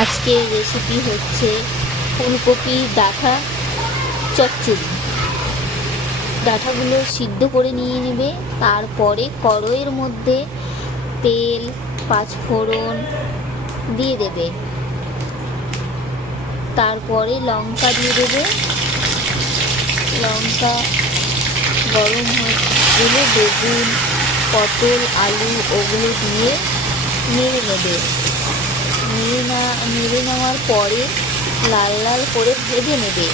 আজকের রেসিপি হচ্ছে ফুলকপির ডাঁটা চচ্চড়ি। ডাঁটাগুলো সিদ্ধ করে নিয়ে নেবে, তারপরে কড়ইয়ের মধ্যে তেল, পাঁচফোড়ন দিয়ে দেবে। তারপরে লঙ্কা দিয়ে দেবে। লঙ্কা গরম হয়ে বেগুন, পটল, আলু, ওগুলো দিয়ে নেড়ে নেবে। নেড়ে না নেড়ে নেওয়ার পরে লাল লাল করে ভেজে নেবে।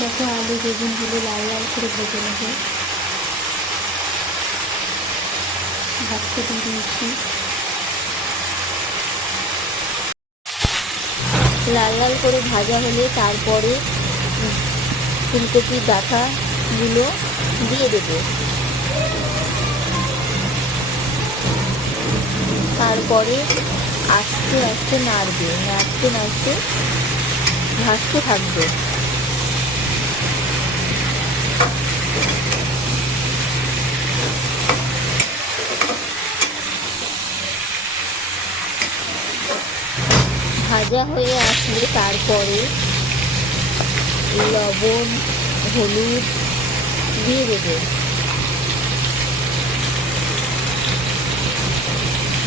দেখো আলু বেগুন বেগুনগুলো লাল লাল করে ভেজে নেবে। লাল লাল করে ভাজা হলে তারপরে ফুলকপির ডাঁটাগুলো দিয়ে দেবে। তারপরে আস্তে আস্তে নাড়বে, নাড়তে নাড়তে ভাসতে থাকবে। ভাজা হয়ে আসলে তারপরে লবণ, হলুদ দিয়ে দেবে।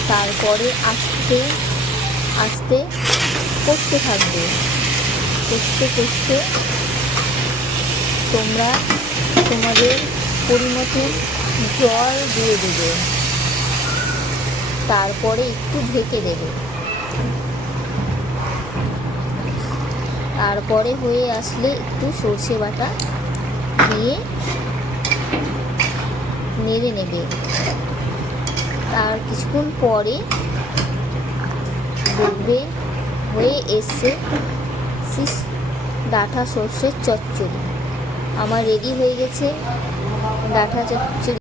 তারপরে আস্তে আস্তে করতে থাকবে। করতে করতে তোমরা তোমাদের পরিমতন জল দিয়ে দেবে। তারপরে একটু ঢেকে দেবে। তারপরে হয়ে আসলে একটু সর্ষে বাটা দিয়ে নেড়ে নেবে। তার কিছুক্ষণ পরে দেখবে হয়ে এসছে সিস ডাঠা সর্ষের চচ্চড়ি। আমার রেডি হয়ে গেছে ডাঠা চচ্চড়ি।